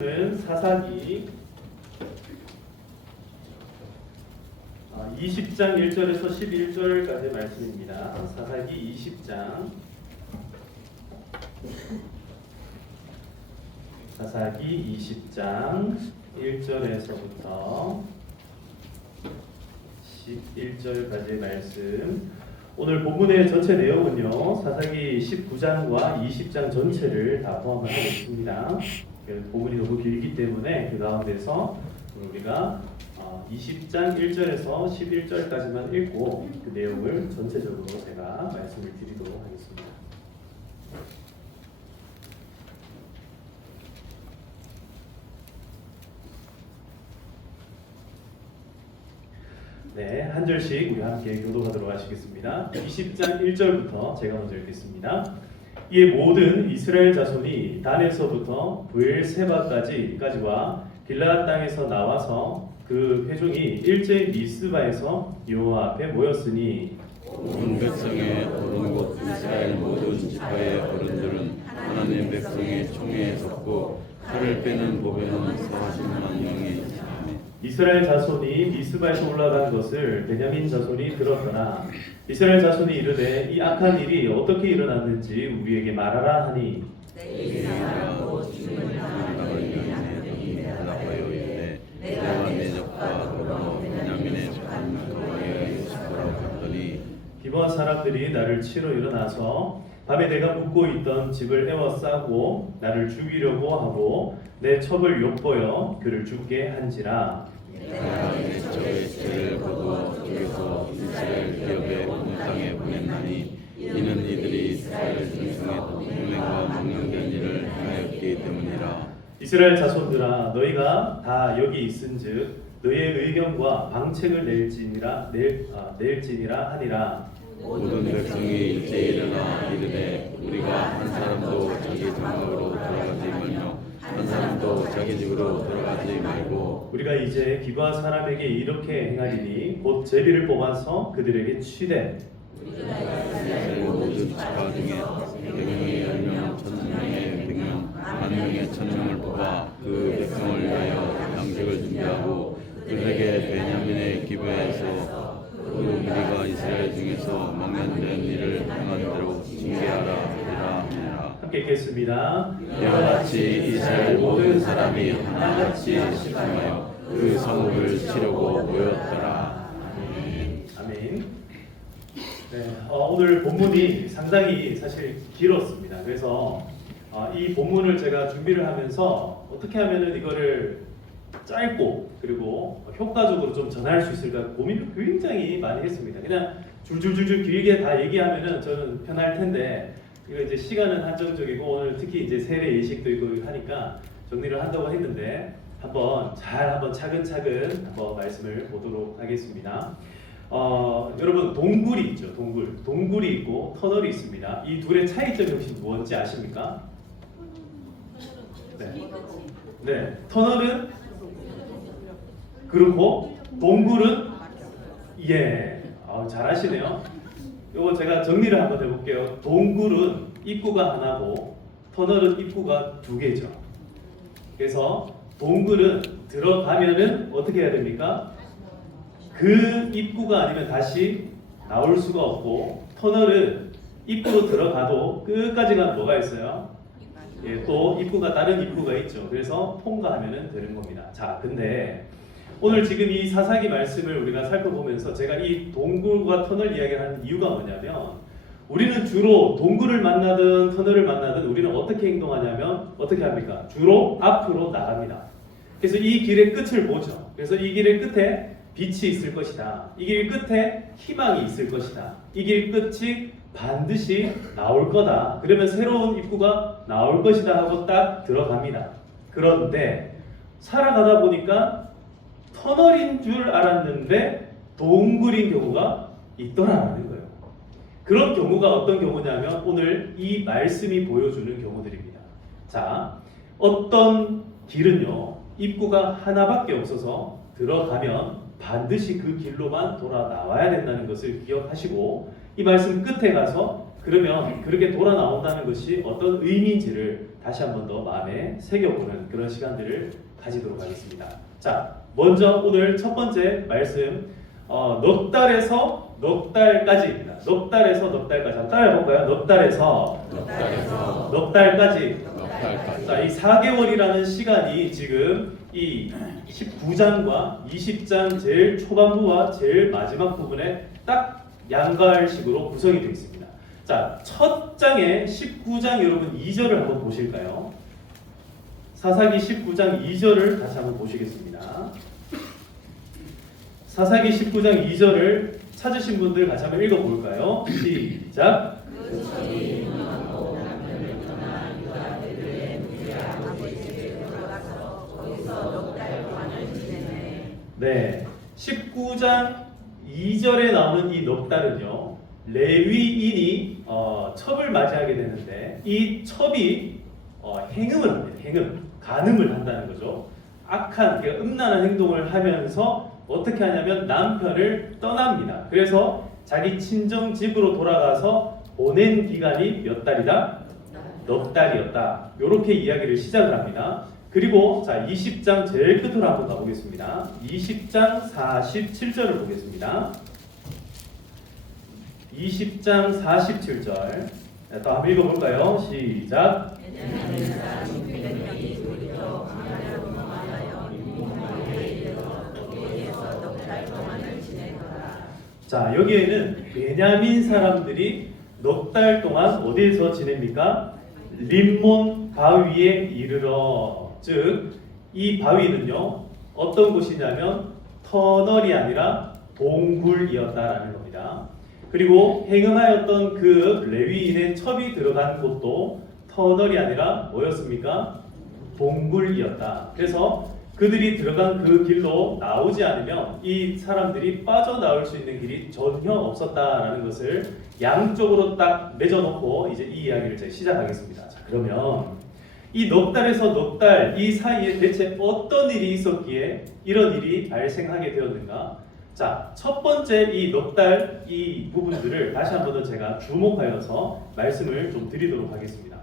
사사기 20장 1절에서 11절까지 말씀입니다. 사사기 20장 사사기 20장 1절에서부터 11절까지의 말씀. 오늘 본문의 전체 내용은요, 사사기 19장과 20장 전체를 다 포함하고 있습니다. 본문이 너무 길기 때문에 그 가운데서 우리가 20장 1절에서 11절까지만 읽고 그 내용을 전체적으로 제가 말씀을 드리도록 하겠습니다. 네, 한 절씩 우리 함께 교독하도록 하시겠습니다. 20장 1절부터 제가 먼저 읽겠습니다. 이에 모든 이스라엘 자손이 단에서부터 브엘세바까지와 길라앗 땅에서 나와서 그 회중이 일제히 미스바에서 여호와 앞에 모였으니 온 백성의 어른 곧 이스라엘 모든 지파의 어른들은 하나님 백성의 총회에 섰고 칼을 빼는 법에는 40만 명이 있으니 이스라엘 자손이 미스바에서 올라간 것을 베냐민 자손이 들었더라. 이스라엘 자손이 이르되 이 악한 일이 어떻게 일어났는지 우리에게 말하라 하니 내가 죽음을 당하여 영이 달라하여 이르되 내가 내 적과 더불어 베냐민에 속한 그와의 수고라고 했더니 기브아 사람들이 나를 치러 일어나서 밤에 내가 묵고 있던 집을 에워싸고 나를 죽이려고 하고 내 첩을 욕보여 그를 죽게 한지라. 내가 내 첩의 죄를 거두어 속에서 이스라엘 기업의 온 땅에 보냈나니 이는 이들이 이스라엘 중에 동맹과盟령된 일을 행하였기 때문이라. 이스라엘 자손들아 너희가 다 여기 있은즉 너희의 의견과 방책을 낼지니라 하니라. 모든 백성이 일제히 일어나 이르되 우리가 한 사람도 자기 장막으로 돌아가지 말며 한 사람도 자기 집으로 돌아가지 말고 우리가 이제 기브아 사람에게 이렇게 행하리니 곧 제비를 뽑아서 그들에게 치되 이스라엘 모든 지파 중에 100명의 10명 1000명의 100명 10,000명의 1000명을 뽑아 그 백성을 위하여 양식을 준비하고 그들에게 베냐민의 기브아에서 그 우리가 이스라엘 중에서 망연된 일을 행한 대로 징계하라 하니라. 함께 읽겠습니다. 이와 같이 이스라엘 모든 사람이 하나같이 식상하여 그 성읍을 치려고 모였더라. 아멘. 네, 오늘 본문이 상당히 사실 길었습니다. 그래서 이 본문을 제가 준비를 하면서 어떻게 하면은 이거를 짧고 그리고 효과적으로 좀 전할 수 있을까 고민을 굉장히 많이 했습니다. 그냥 줄줄줄줄 길게 다 얘기하면은 저는 편할 텐데 이거 이제 시간은 한정적이고 오늘 특히 이제 세례 예식도 있고 하니까 정리를 한다고 했는데 한번 차근차근 한번 말씀을 보도록 하겠습니다. 여러분 동굴이 있죠. 동굴이 있고 터널이 있습니다. 이 둘의 차이점이 혹시 뭔지 아십니까? 네, 터널은 그렇고 동굴은 잘하시네요. 이거 제가 정리를 한번 해볼게요. 동굴은 입구가 하나고 터널은 입구가 두 개죠. 그래서 동굴은 들어가면은 어떻게 해야 됩니까? 그 입구가 아니면 다시 나올 수가 없고 터널은 입구로 들어가도 끝까지 가면 뭐가 있어요? 또 입구가 다른 입구가 있죠. 그래서 통과하면은 되는 겁니다. 자, 근데 오늘 지금 이 사사기 말씀을 우리가 살펴보면서 제가 이 동굴과 터널 이야기를 하는 이유가 뭐냐면 우리는 주로 동굴을 만나든 터널을 만나든 우리는 어떻게 행동하냐면 어떻게 합니까? 주로 앞으로 나갑니다. 그래서 이 길의 끝을 보죠. 그래서 이 길의 끝에 빛이 있을 것이다. 이 길 끝에 희망이 있을 것이다. 이 길 끝이 반드시 나올 거다. 그러면 새로운 입구가 나올 것이다 하고 딱 들어갑니다. 그런데 살아가다 보니까 터널인 줄 알았는데 동굴인 경우가 있더라는 거예요. 그런 경우가 어떤 경우냐면 오늘 이 말씀이 보여주는 경우들입니다. 자, 어떤 길은요 입구가 하나밖에 없어서 들어가면 반드시 그 길로만 돌아 나와야 된다는 것을 기억하시고 이 말씀 끝에 가서 그러면 그렇게 돌아 나온다는 것이 어떤 의미인지를 다시 한 번 더 마음에 새겨보는 그런 시간들을 가지도록 하겠습니다. 자, 먼저 오늘 첫 번째 말씀 넉 달에서 넉 달까지입니다. 넉 달에서 넉 달까지 한번 따라해볼까요? 넉 달에서 넉 달까지. 자, 이 4개월이라는 시간이 지금 이 19장과 20장 제일 초반부와 제일 마지막 부분에 딱 양갈식으로 구성이 되어 있습니다. 자, 첫 장에 19장 여러분 2절을 한번 보실까요? 사사기 19장 2절을 다시 한번 보시겠습니다. 사사기 19장 2절을 찾으신 분들 같이 한번 읽어볼까요? 시작! 네, 19장 2절에 나오는 이 넉 달은요, 레위인이 첩을 맞이하게 되는데 이 첩이 행음을 합니다. 행음, 간음을 한다는 거죠. 악한, 그러니까 음란한 행동을 하면서 어떻게 하냐면 남편을 떠납니다. 그래서 자기 친정 집으로 돌아가서 보낸 기간이 몇 달이다? 넉 달이었다. 이렇게 이야기를 시작을 합니다. 그리고 자 20장 제일 끝으로 한번 가보겠습니다. 20장 47절을 보겠습니다. 20장 47절 또 한번 읽어볼까요? 시작! 자, 여기에는 베냐민 사람들이 넉 달 동안 어디에서 지냅니까? 림몬 바위에 이르러. 즉, 이 바위는요, 어떤 곳이냐면 터널이 아니라 동굴이었다라는 겁니다. 그리고 행음하였던 그 레위인의 첩이 들어간 곳도 터널이 아니라 뭐였습니까? 동굴이었다. 그래서 그들이 들어간 그 길로 나오지 않으면 이 사람들이 빠져나올 수 있는 길이 전혀 없었다라는 것을 양쪽으로 딱 맺어놓고 이제 이 이야기를 제가 시작하겠습니다. 자, 그러면 이 넉 달에서 넉 달 이 사이에 대체 어떤 일이 있었기에 이런 일이 발생하게 되었는가? 자, 첫 번째 이 넉 달 이 부분들을 다시 한 번 더 제가 주목하여서 말씀을 좀 드리도록 하겠습니다.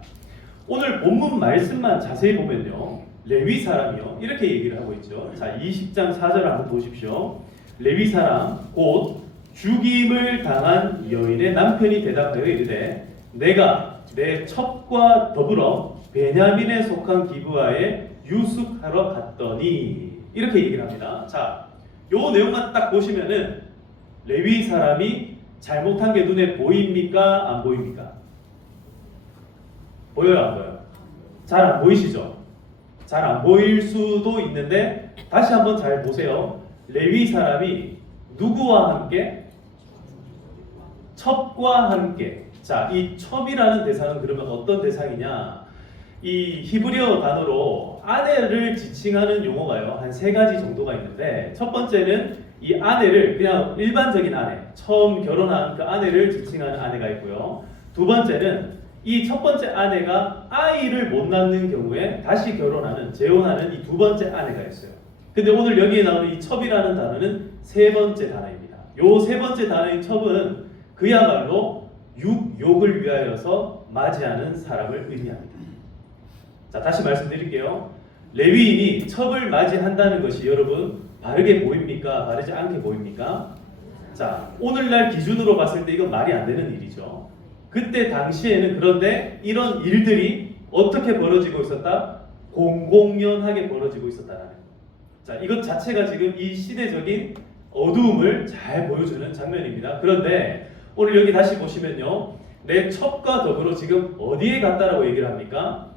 오늘 본문 말씀만 자세히 보면요, 레위 사람이요 이렇게 얘기를 하고 있죠. 자, 20장 4절을 한번 보십시오. 레위 사람 곧 죽임을 당한 여인의 남편이 대답하여 이르되 내가 내 첩과 더불어 베냐민에 속한 기브아에 유숙하러 갔더니 이렇게 얘기를 합니다. 자, 요 내용만 딱 보시면은 레위 사람이 잘못한 게 눈에 보입니까? 안 보입니까? 보여요, 안 보여요? 잘 안 보이시죠? 잘 안 보일 수도 있는데 다시 한번 잘 보세요. 레위 사람이 누구와 함께? 첩과 함께. 자, 이 첩이라는 대상은 그러면 어떤 대상이냐? 이 히브리어 단어로 아내를 지칭하는 용어가요, 한 세 가지 정도가 있는데 첫 번째는 이 아내를 그냥 일반적인 아내, 처음 결혼한 그 아내를 지칭하는 아내가 있고요. 두 번째는 이 첫 번째 아내가 아이를 못 낳는 경우에 다시 결혼하는, 재혼하는 이 두 번째 아내가 있어요. 근데 오늘 여기에 나오는 이 첩이라는 단어는 세 번째 단어입니다. 요 세 번째 단어인 첩은 그야말로 육욕을 위하여서 맞이하는 사람을 의미합니다. 자, 다시 말씀드릴게요. 레위인이 첩을 맞이한다는 것이 여러분 바르게 보입니까? 바르지 않게 보입니까? 자, 오늘날 기준으로 봤을 때 이건 말이 안 되는 일이죠. 그때 당시에는 그런데 이런 일들이 어떻게 벌어지고 있었다? 공공연하게 벌어지고 있었다라는. 자, 이것 자체가 지금 이 시대적인 어두움을 잘 보여주는 장면입니다. 그런데 오늘 여기 다시 보시면요, 내 첩과 더불어 지금 어디에 갔다라고 얘기를 합니까?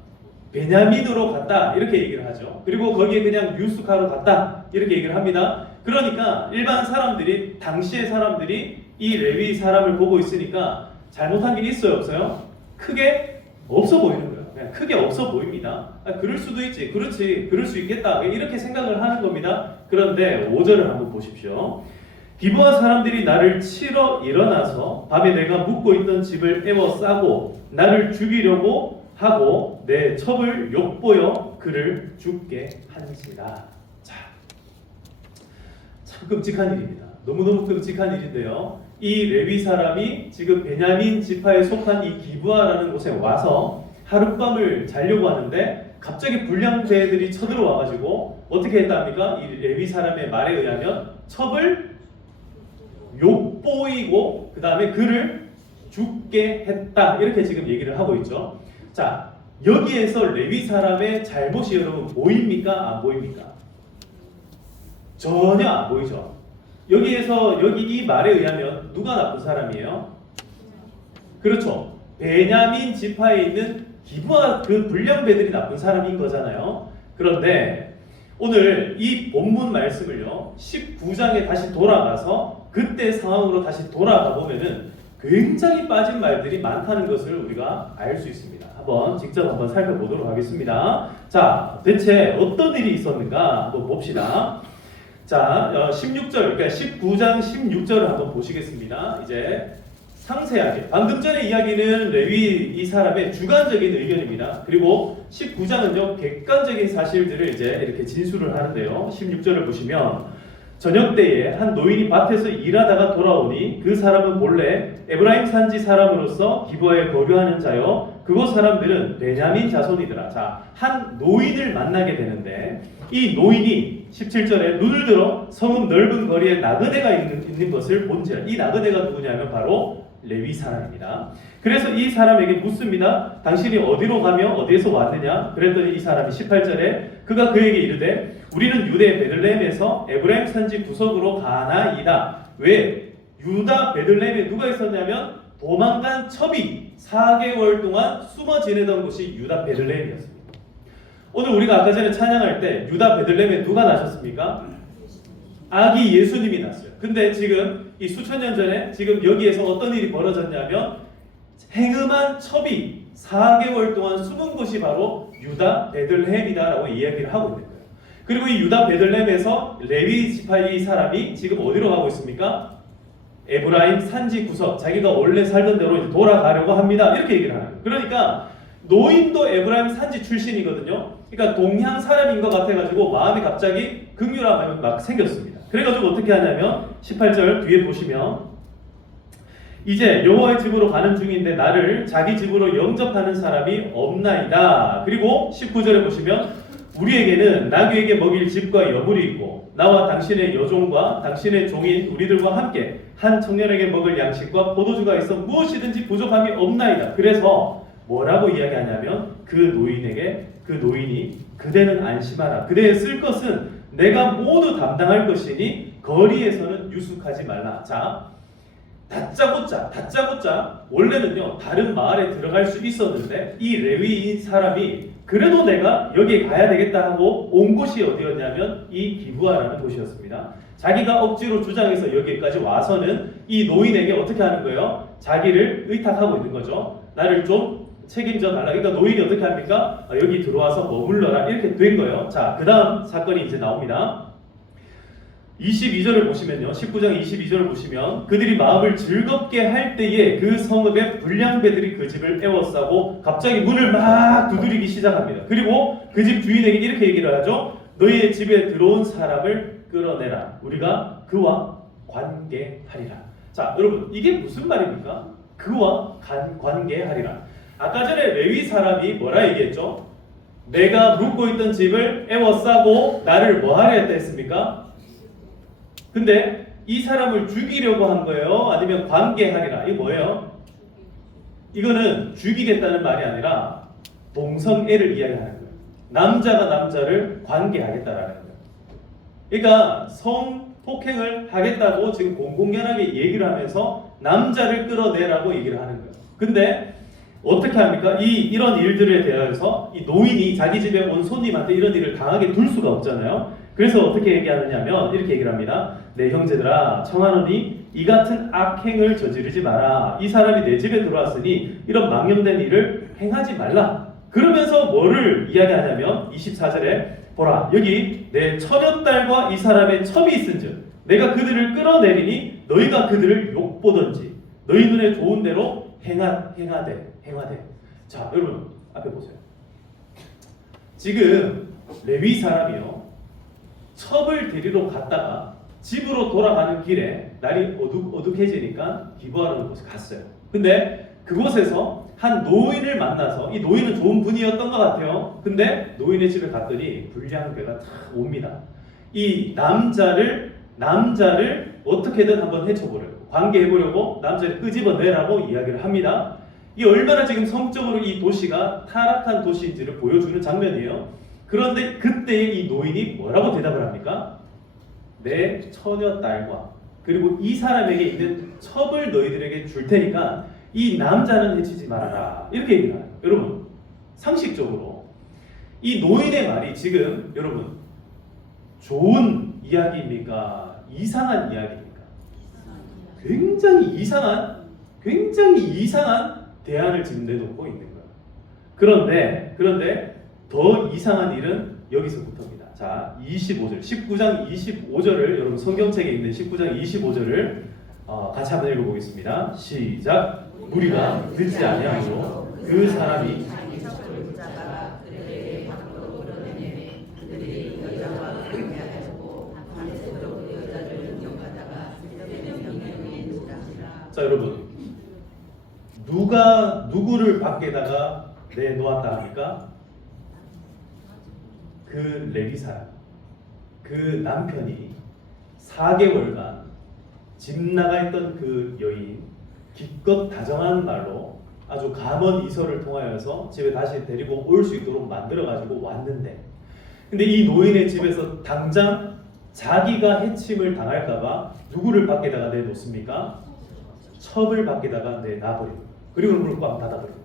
베냐민으로 갔다 이렇게 얘기를 하죠. 그리고 거기에 그냥 유숙하러 갔다 이렇게 얘기를 합니다. 그러니까 일반 사람들이, 당시의 사람들이 이 레위 사람을 보고 있으니까 잘못한 게 있어요, 없어요? 크게 없어 보이는 거예요. 그냥 크게 없어 보입니다. 그럴 수도 있지, 그렇지, 그럴 수 있겠다 이렇게 생각을 하는 겁니다. 그런데 5절을 한번 보십시오. 기브아 사람들이 나를 치러 일어나서 밤에 내가 묵고 있던 집을 에워싸고 나를 죽이려고 하고 내 첩을 욕보여 그를 죽게 한지라. 자, 참 끔찍한 일입니다. 너무너무 끔찍한 일인데요, 이 레위 사람이 지금 베냐민 지파에 속한 이 기브아라는 곳에 와서 하룻밤을 자려고 하는데 갑자기 불량배들이 쳐들어와가지고 어떻게 했답니까? 이 레위 사람의 말에 의하면 첩을 욕보이고 그 다음에 그를 죽게 했다, 이렇게 지금 얘기를 하고 있죠. 자, 여기에서 레위 사람의 잘못이 여러분 보입니까? 안 보입니까? 전혀 안 보이죠. 여기에서 여기 이 말에 의하면 누가 나쁜 사람이에요? 그렇죠. 베냐민 지파에 있는 기브아 그 불량배들이 나쁜 사람인 거잖아요. 그런데 오늘 이 본문 말씀을요 19장에 다시 돌아가서 그때 상황으로 다시 돌아가 보면은 굉장히 빠진 말들이 많다는 것을 우리가 알 수 있습니다. 직접 한번 살펴보도록 하겠습니다. 자, 대체 어떤 일이 있었는가 한번 봅시다. 자, 16절, 그러니까 19장 16절을 한번 보시겠습니다. 이제 상세하게, 방금 전에 이야기는 레위 이 사람의 주관적인 의견입니다. 그리고 19장은요 객관적인 사실들을 이제 이렇게 진술을 하는데요. 16절을 보시면 저녁 때에 한 노인이 밭에서 일하다가 돌아오니 그 사람은 본래 에브라임 산지 사람으로서 기브아에 거류하는 자요 그곳 사람들은 베냐민 자손이더라. 자, 한 노인을 만나게 되는데 이 노인이 17절에 눈을 들어 성읍 넓은 거리에 나그네가 있는 것을 본지라. 이 나그네가 누구냐면 바로 레위 사람입니다. 그래서 이 사람에게 묻습니다. 당신이 어디로 가며 어디에서 왔느냐? 그랬더니 이 사람이 18절에 그가 그에게 이르되 우리는 유대 베들레헴에서 에브라임 산지 구석으로 가나이다. 왜? 유다 베들레헴에 누가 있었냐면 도망간 첩이 4개월 동안 숨어 지내던 곳이 유다 베들레헴이었습니다. 오늘 우리가 아까 전에 찬양할 때 유다 베들레헴에 누가 나셨습니까? 아기 예수님이 났어요. 근데 지금 이 수천 년 전에 지금 여기에서 어떤 일이 벌어졌냐면 행음한 첩이 4개월 동안 숨은 곳이 바로 유다 베들레헴이다라고 이야기를 하고 있는 거예요. 그리고 이 유다 베들레헴에서 레위 지파의 사람이 지금 어디로 가고 있습니까? 에브라임 산지 구석, 자기가 원래 살던 데로 이제 돌아가려고 합니다. 이렇게 얘기를 하는 거예요. 그러니까 노인도 에브라임 산지 출신이거든요. 그러니까 동양 사람인 것 같아가지고 마음이 갑자기 긍휼함이 막 생겼습니다. 그래가지고 어떻게 하냐면 18절 뒤에 보시면 이제 여호와의 집으로 가는 중인데 나를 자기 집으로 영접하는 사람이 없나이다. 그리고 19절에 보시면 우리에게는 나귀에게 먹일 집과 여물이 있고 나와 당신의 여종과 당신의 종인 우리들과 함께 한 청년에게 먹을 양식과 포도주가 있어 무엇이든지 부족함이 없나이다. 그래서 뭐라고 이야기하냐면 그 노인이 그대는 안심하라. 그대의 쓸 것은 내가 모두 담당할 것이니 거리에서는 유숙하지 말라. 자, 다짜고짜 원래는요 다른 마을에 들어갈 수 있었는데 이 레위 사람이 그래도 내가 여기에 가야 되겠다 하고 온 곳이 어디였냐면 이 기브아라는 곳이었습니다. 자기가 억지로 주장해서 여기까지 와서는 이 노인에게 어떻게 하는 거예요? 자기를 의탁하고 있는 거죠. 나를 좀 책임져 달라. 그러니까 노인이 어떻게 합니까? 여기 들어와서 머물러라. 이렇게 된 거예요. 자, 그 다음 사건이 이제 나옵니다. 22절을 보시면요. 19장 22절을 보시면 그들이 마음을 즐겁게 할 때에 그 성읍의 불량배들이 그 집을 에워싸고 갑자기 문을 막 두드리기 시작합니다. 그리고 그 집 주인에게 이렇게 얘기를 하죠. 너희의 집에 들어온 사람을 끌어내라. 우리가 그와 관계하리라. 자, 여러분 이게 무슨 말입니까? 그와 관계하리라. 아까 전에 레위 사람이 뭐라 얘기했죠? 내가 묵고 있던 집을 에워싸고 나를 뭐 하려 했다 했습니까? 근데 이 사람을 죽이려고 한 거예요? 아니면 관계하리라? 이게 뭐예요? 이거는 죽이겠다는 말이 아니라 동성애를 이야기하는 거예요. 남자가 남자를 관계하겠다라는 거예요. 그러니까 성폭행을 하겠다고 지금 공공연하게 얘기를 하면서 남자를 끌어내라고 얘기를 하는 거예요. 근데 어떻게 합니까? 이런 일들에 대해서 이 노인이 자기 집에 온 손님한테 이런 일을 당하게 둘 수가 없잖아요. 그래서 어떻게 얘기하느냐면 이렇게 얘기를 합니다. 내 형제들아 청하노니 이 같은 악행을 저지르지 마라. 이 사람이 내 집에 들어왔으니 이런 망령된 일을 행하지 말라. 그러면서 뭐를 이야기하냐면 24절에 보라 여기 내 처녀딸과 이 사람의 첩이 있은즉 내가 그들을 끌어내리니 너희가 그들을 욕보든지 너희 눈에 좋은 대로 행하되. 자, 여러분 앞에 보세요. 지금 레위 사람이요 첩을 데리러 갔다가 집으로 돌아가는 길에 날이 어둑해지니까 기브아라는 곳에 갔어요. 근데 그곳에서 한 노인을 만나서 이 노인은 좋은 분이었던 것 같아요. 근데 노인의 집에 갔더니 불량배가 다 옵니다. 이 남자를 어떻게든 한번 해쳐보려고 관계해보려고 남자를 끄집어내라고 이야기를 합니다. 이 얼마나 지금 성적으로 이 도시가 타락한 도시인지를 보여주는 장면이에요. 그런데 그때 이 노인이 뭐라고 대답을 합니까? 내 처녀 딸과 그리고 이 사람에게 있는 첩을 너희들에게 줄 테니까 이 남자는 해치지 말아라 이렇게 얘기를 해요. 여러분 상식적으로 이 노인의 말이 지금 여러분 좋은 이야기입니까? 이상한 이야기입니까? 굉장히 이상한 대안을 지금 내놓고 있는 거예요. 그런데 더 이상한 일은 여기서부터입니다. 자, 25절, 19장 25절을 여러분 성경책에 있는 19장 25절을 같이 한번 읽어보겠습니다. 시작. 무리가 듣지 아니하므로 그 사람이 자 여러분 누가 누구를 밖에다가 내놓았다 합니까? 그 레위 사람 그 남편이 4개월간 집 나가 있던 그 여인 기껏 다정한 말로 아주 감언 이설을 통하여서 집에 다시 데리고 올 수 있도록 만들어 가지고 왔는데 근데 이 노인의 집에서 당장 자기가 해침을 당할까봐 누구를 밖에다가 내놓습니까? 첩을 밖에다가 내놔버리고 그리고 문을 꽉 닫아버리고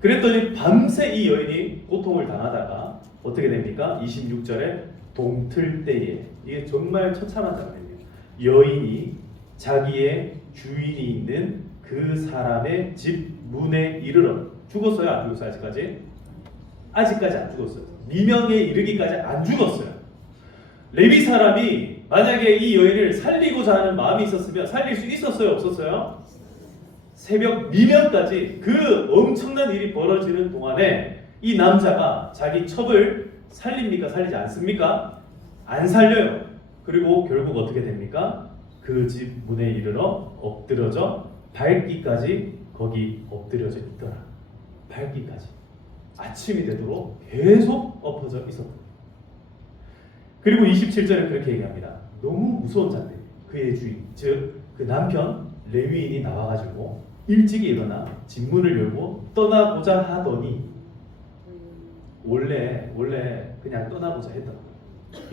그랬더니 밤새 이 여인이 고통을 당하다가 어떻게 됩니까? 26절에 동틀 때에 이게 정말 처참한 장면이에요. 여인이 자기의 주인이 있는 그 사람의 집 문에 이르러 죽었어요? 안 죽었어요? 아직까지? 아직까지 안 죽었어요. 미명에 이르기까지 안 죽었어요. 레위 사람이 만약에 이 여인을 살리고자 하는 마음이 있었으면 살릴 수 있었어요? 없었어요? 새벽 미명까지 그 엄청난 일이 벌어지는 동안에 이 남자가 자기 첩을 살립니까? 살리지 않습니까? 안 살려요. 그리고 결국 어떻게 됩니까? 그 집 문에 이르러 엎드려져 밟기까지 거기 엎드려져 있더라. 밟기까지. 아침이 되도록 계속 엎어져 있었다. 그리고 27절에 그렇게 얘기합니다. 너무 무서운 장면이에요. 그의 주인, 즉 그 남편 레위인이 나와가지고 일찍이 일어나 집문을 열고 떠나고자 하더니 원래 그냥 떠나고자 했던 거예요.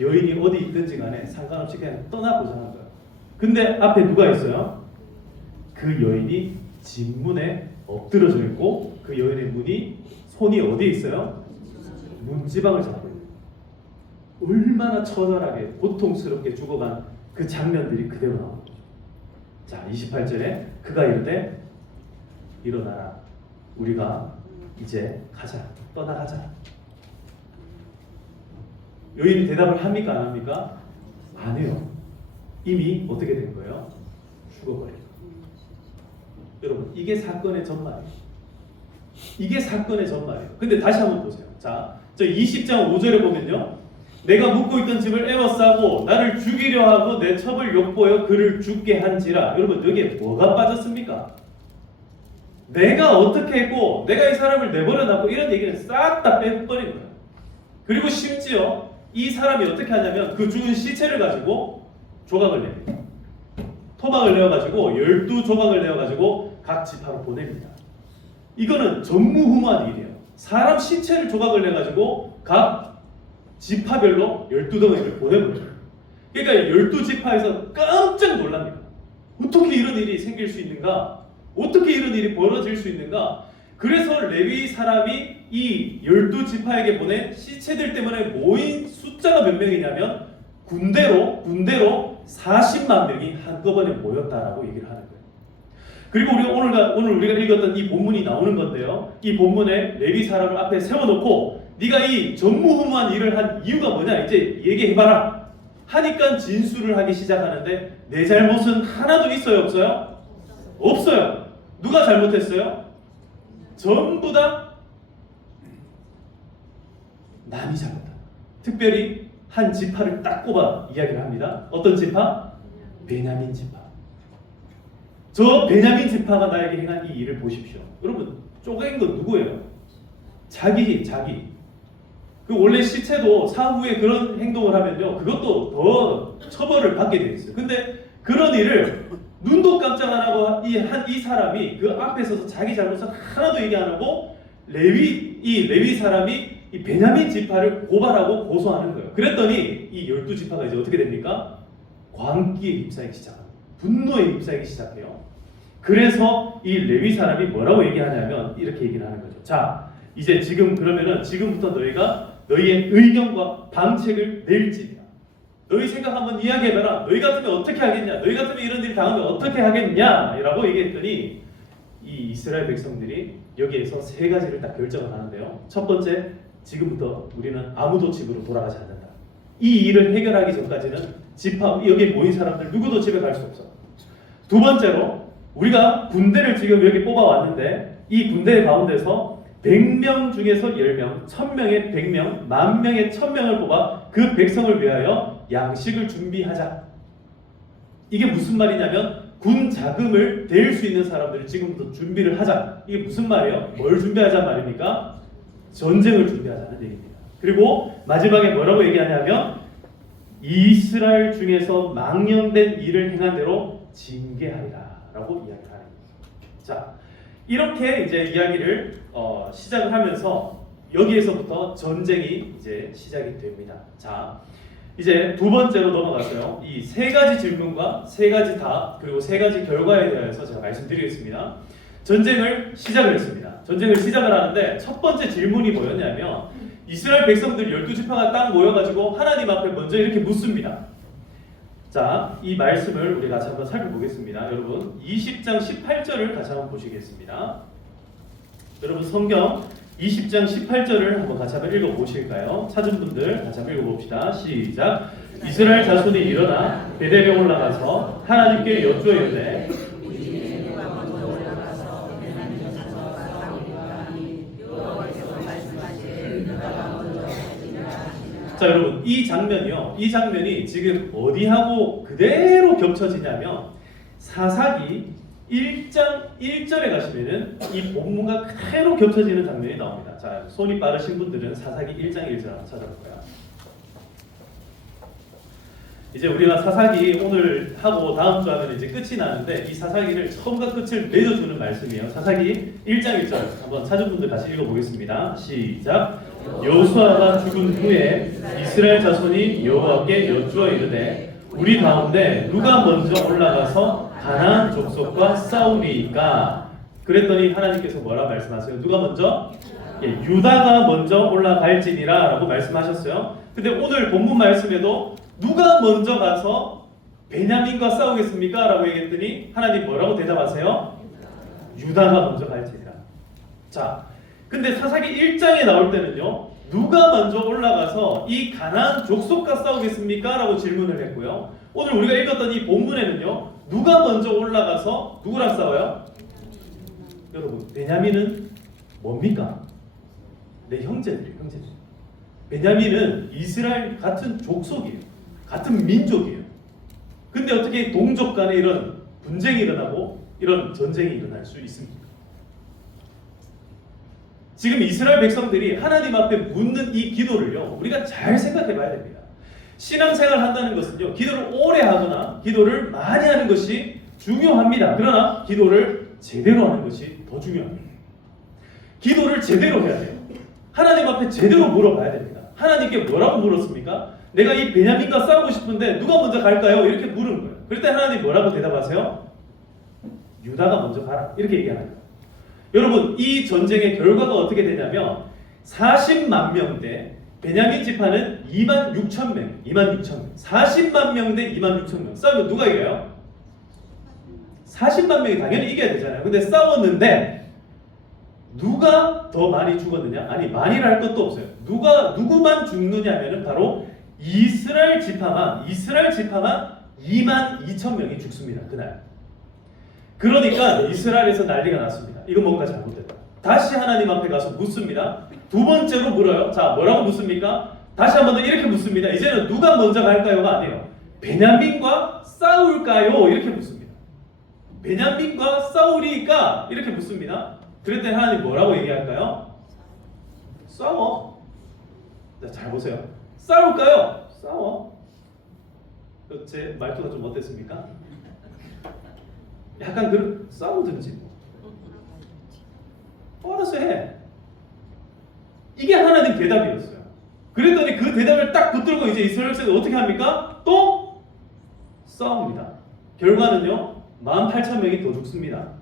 여인이 어디 있든지 간에 상관없이 그냥 떠나고자 하는 거예요. 근데 앞에 누가 있어요? 그 여인이 집문에 엎드려져 있고 그 여인의 손이 어디에 있어요? 문지방을 잡고 있는 거예요. 얼마나 처절하게 고통스럽게 죽어간 그 장면들이 그대로 나옵니다. 자 28절에 그가 이르되 일어나라 우리가 이제 가자 떠나가자. 여인이 대답을 합니까 안 합니까? 안 해요. 이미 어떻게 된 거예요? 죽어버려요. 여러분 이게 사건의 전말이에요. 이게 사건의 전말이에요. 근데 다시 한번 보세요. 자, 저 20장 5절에 보면요. 내가 묵고 있던 집을 에워싸고 나를 죽이려 하고 내 첩을 욕보여 그를 죽게 한지라. 여러분 여기에 뭐가 빠졌습니까? 내가 어떻게 했고 내가 이 사람을 내버려놨고 이런 얘기를 싹 다 빼버린 거예요. 그리고 심지어 이 사람이 어떻게 하냐면 그 죽은 시체를 가지고 조각을 냅니다. 토막을 내어가지고 12조각을 내어가지고 각 지파로 보냅니다. 이거는 전무후무한 일이에요. 사람 시체를 조각을 내가지고 각 지파별로 12덩어리를 보내버려요. 그러니까 12지파에서 깜짝 놀랍니다. 어떻게 이런 일이 생길 수 있는가? 어떻게 이런 일이 벌어질 수 있는가? 그래서 레위 사람이 이 12지파에게 보낸 시체들 때문에 모인 숫자가 몇 명이냐면 군대로 40만 명이 한꺼번에 모였다라고 얘기를 하는 거예요. 그리고 오늘 우리가 읽었던 이 본문이 나오는 건데요. 이 본문에 레위 사람을 앞에 세워놓고 네가 이 전무후무한 일을 한 이유가 뭐냐 이제 얘기해봐라 하니까 진술을 하기 시작하는데 내 잘못은 하나도 있어요 없어요? 없어요. 누가 잘못했어요? 전부 다 남이 잘못한. 특별히 한 지파를 딱 꼽아 이야기를 합니다. 어떤 지파? 베냐민 지파. 저 베냐민 지파가 나에게 행한 이 일을 보십시오. 여러분 쪼갠 건 누구예요? 자기. 그 원래 시체도 사후에 그런 행동을 하면요, 그것도 더 처벌을 받게 돼 있어요. 근데 그런 일을 눈도 깜짝 안 하고 이 사람이 그 앞에 서서 자기 잘못을 하나도 얘기 안 하고 레위 사람이 이 베냐민 지파를 고발하고 고소하는 거예요. 그랬더니 이 12지파가 이제 어떻게 됩니까? 광기에 휩싸이기 시작합니다. 분노에 휩싸이기 시작해요. 그래서 이 레위 사람이 뭐라고 얘기하냐면 이렇게 얘기를 하는 거죠. 자, 이제 그러면은 지금부터 너희가 너희의 의견과 방책을 낼지니라. 너희 생각 한번 이야기해봐라. 너희 같으면 어떻게 하겠냐? 너희 같으면 이런 일이 당하면 어떻게 하겠냐? 라고 얘기했더니 이 이스라엘 백성들이 여기에서 세 가지를 딱 결정을 하는데요. 첫 번째, 지금부터 우리는 아무도 집으로 돌아가지 않는다. 이 일을 해결하기 전까지는 여기 모인 사람들 누구도 집에 갈 수 없어. 두 번째로, 우리가 군대를 지금 여기 뽑아왔는데 이 군대 가운데서 100명 중에서 10명, 1000명에 100명, 10,000명에 1000명을 뽑아 그 백성을 위하여 양식을 준비하자. 이게 무슨 말이냐면 군 자금을 댈 수 있는 사람들을 지금부터 준비를 하자. 이게 무슨 말이에요? 뭘 준비하자 말입니까? 전쟁을 준비하자는 얘기입니다. 그리고 마지막에 뭐라고 얘기하냐면 이스라엘 중에서 망령된 일을 행한 대로 징계하리라 라고 이야기를 하는 거예요. 자, 이렇게 이제 이야기를 시작을 하면서 여기에서부터 전쟁이 이제 시작이 됩니다. 자, 이제 두 번째로 넘어가서요. 이 세 가지 질문과 세 가지 답 그리고 세 가지 결과에 대해서 제가 말씀드리겠습니다. 전쟁을 시작을 했습니다. 전쟁을 시작을 하는데 첫 번째 질문이 뭐였냐면 이스라엘 백성들 12지파가 딱 모여가지고 하나님 앞에 먼저 이렇게 묻습니다. 자, 이 말씀을 우리 같이 한번 살펴보겠습니다. 여러분 20장 18절을 같이 한번 보시겠습니다. 여러분 성경 20장 18절을 한번 같이 한번 읽어보실까요? 찾은 분들 같이 한번 읽어봅시다. 시작. 이스라엘 자손이 일어나 베델에 올라가서 하나님께 여쭈어 이르되 자, 여러분 이 장면이 지금 어디하고 그대로 겹쳐지냐면 사사기 1장 1절에 가시면은 이 본문과 그대로 겹쳐지는 장면이 나옵니다. 자, 손이 빠르신 분들은 사사기 1장 1절 한번 찾아볼까요? 이제 우리가 사사기 오늘 하고 다음 주 하면 이제 끝이 나는데 이 사사기를 처음과 끝을 맺어주는 말씀이에요. 사사기 1장 1절 한번 찾은 분들 같이 읽어보겠습니다. 시작. 여호수아가 죽은 후에 이스라엘 자손이 여호와께 여쭈어 이르되 우리 가운데 누가 먼저 올라가서 가나안 족속과 싸우리이까? 그랬더니 하나님께서 뭐라 말씀하세요? 누가 먼저? 유다가 먼저 올라갈지니라 라고 말씀하셨어요. 근데 오늘 본문 말씀에도 누가 먼저 가서 베냐민과 싸우겠습니까? 라고 얘기했더니 하나님 뭐라고 대답하세요? 유다가 먼저 갈지니라. 자, 근데 사사기 1장에 나올 때는요, 누가 먼저 올라가서 이 가나안 족속과 싸우겠습니까? 라고 질문을 했고요. 오늘 우리가 읽었던 이 본문에는요, 누가 먼저 올라가서 누구랑 싸워요? 여러분, 베냐민은 뭡니까? 내 형제들이에요. 베냐민은 이스라엘 같은 족속이에요. 같은 민족이에요. 근데 어떻게 동족 간에 이런 분쟁이 일어나고 이런 전쟁이 일어날 수 있습니까? 지금 이스라엘 백성들이 하나님 앞에 묻는 이 기도를요, 우리가 잘 생각해 봐야 됩니다. 신앙생활 한다는 것은요, 기도를 오래 하거나 기도를 많이 하는 것이 중요합니다. 그러나 기도를 제대로 하는 것이 더 중요합니다. 기도를 제대로 해야 돼요. 하나님 앞에 제대로 물어봐야 됩니다. 하나님께 뭐라고 물었습니까? 내가 이 베냐민과 싸우고 싶은데 누가 먼저 갈까요? 이렇게 물은 거예요. 그럴 때 하나님 뭐라고 대답하세요? 유다가 먼저 가라. 이렇게 얘기하는 거예요. 여러분, 이 전쟁의 결과가 어떻게 되냐면 40만 명 대 베냐민 지파는 26,000명, 40만 명 대 26,000명. 싸우면 누가 이겨요? 40만 명이 당연히 이겨야 되잖아요. 근데 싸웠는데 누가 더 많이 죽었느냐? 아니, 많이랄 것도 없어요. 누구만 죽느냐면은 바로 이스라엘 지파만 22,000명이 죽습니다. 그날. 그러니까 이스라엘에서 난리가 났습니다. 이거 뭔가 잘못됐다. 다시 하나님 앞에 가서 묻습니다. 두 번째로 물어요. 자, 뭐라고 묻습니까? 다시 한 번 더 이렇게 묻습니다. 이제는 누가 먼저 갈까요가 아니에요. 베냐민과 싸울까요? 이렇게 묻습니다. 베냐민과 싸우리까? 이렇게 묻습니다. 그럴 때 하나님 뭐라고 얘기할까요? 싸워. 자, 잘 보세요. 싸울까요? 싸워. 제 말투가 좀 어땠습니까? 약간 싸우든지 뭐. 알아서 해. 이게 하나님 대답이었어요. 그랬더니 그 대답을 딱 붙들고 이제 이스라엘 백성이 어떻게 합니까? 또 싸웁니다. 결과는요, 18,000명이 더 죽습니다.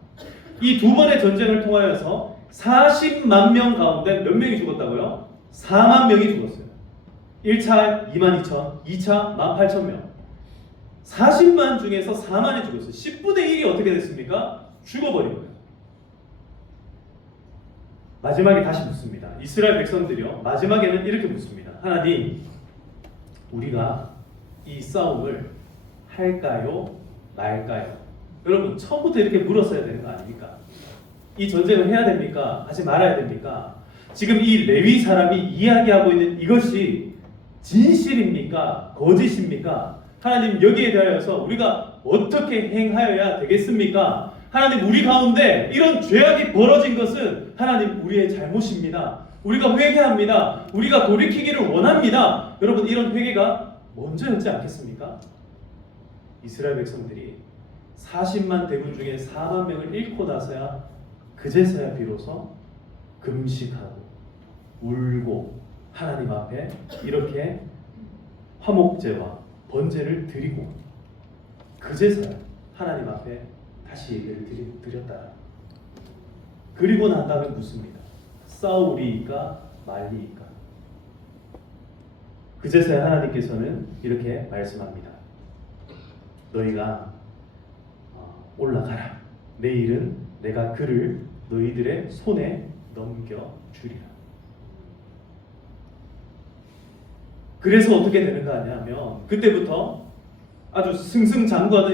이 두 번의 전쟁을 통하여서 40만 명 가운데 몇 명이 죽었다고요? 4만 명이 죽었어요. 1차 22,000, 2차 18,000명. 40만 중에서 4만이 죽었어요. 10분의 1이 어떻게 됐습니까? 죽어버린 거예요. 마지막에 다시 묻습니다. 이스라엘 백성들이요, 마지막에는 이렇게 묻습니다. 하나님, 우리가 이 싸움을 할까요? 말까요? 여러분, 처음부터 이렇게 물었어야 되는 거 아닙니까? 이 전쟁을 해야 됩니까? 하지 말아야 됩니까? 지금 이 레위 사람이 이야기하고 있는 이것이 진실입니까? 거짓입니까? 하나님, 여기에 대하여서 우리가 어떻게 행하여야 되겠습니까? 하나님, 우리 가운데 이런 죄악이 벌어진 것은 하나님 우리의 잘못입니다. 우리가 회개합니다. 우리가 돌이키기를 원합니다. 여러분, 이런 회개가 먼저였지 않겠습니까? 이스라엘 백성들이 40만 대군 중에 4만 명을 잃고 나서야 그제서야 비로소 금식하고 울고 하나님 앞에 이렇게 화목제와 번제를 드리고 그제서야 하나님 앞에 다시 예배를 드렸다. 그리고 난 다음에 묻습니다. 싸우리이까 말리이까? 그제서야 하나님께서는 이렇게 말씀합니다. 너희가 올라가라. 내일은 내가 그를 너희들의 손에 넘겨주리라. 그래서 어떻게 되는가 하냐면 그때부터 아주 승승장구하던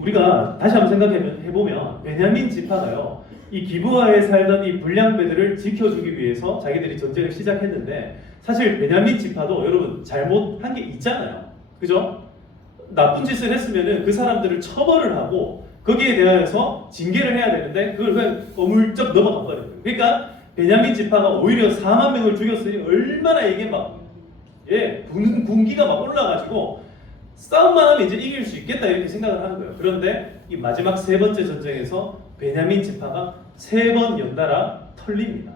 우리가 다시 한번 생각해보면 베냐민 지파가요, 이 기브아에 살던 이 불량배들을 지켜주기 위해서 자기들이 전쟁을 시작했는데, 사실 베냐민 지파도 여러분 잘못한 게 있잖아요. 그죠? 나쁜 짓을 했으면은 그 사람들을 처벌을 하고 거기에 대하여서 징계를 해야 되는데 그걸 그냥 어물쩍 넘어갔거든요. 그러니까 베냐민 지파가 오히려 4만 명을 죽였으니 얼마나 이게 막 부는 군기가 막 올라가지고 싸움만 하면 이제 이길 수 있겠다 이렇게 생각을 하는 거예요. 그런데 이 마지막 세 번째 전쟁에서 베냐민 지파가 3번 연달아 털립니다.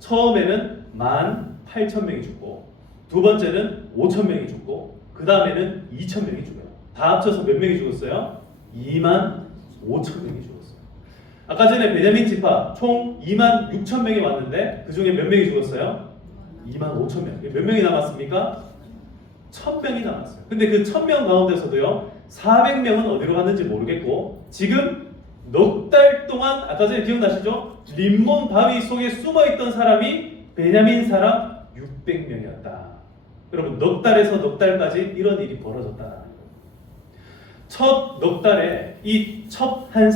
처음에는 18,000명이 죽고, 두 번째는 5,000명이 죽고, 그 다음에는 2,000명이 죽어요. 다 합쳐서 몇 명이 죽었어요? 25,000명이 죽었어요. 아까 전에 베냐민 지파 총 26,000명이 왔는데 그 중에 몇 명이 죽었어요? 25,000명. 몇 명이 남았습니까? 1,000명이 남았어요. 근데 그 1,000명 가운데서도요, 400명은 어디로 갔는지 모르겠고, 지금 넉 달 동안, 아까 전에 기억나시죠? 림몬 바위 속에 숨어있던 사람이 베냐민 사람 600명이었다. 여러분, 넉 달에서 넉 달까지 이런 일이 벌어졌다는 거예요. 첫 넉 달에 이 첩 한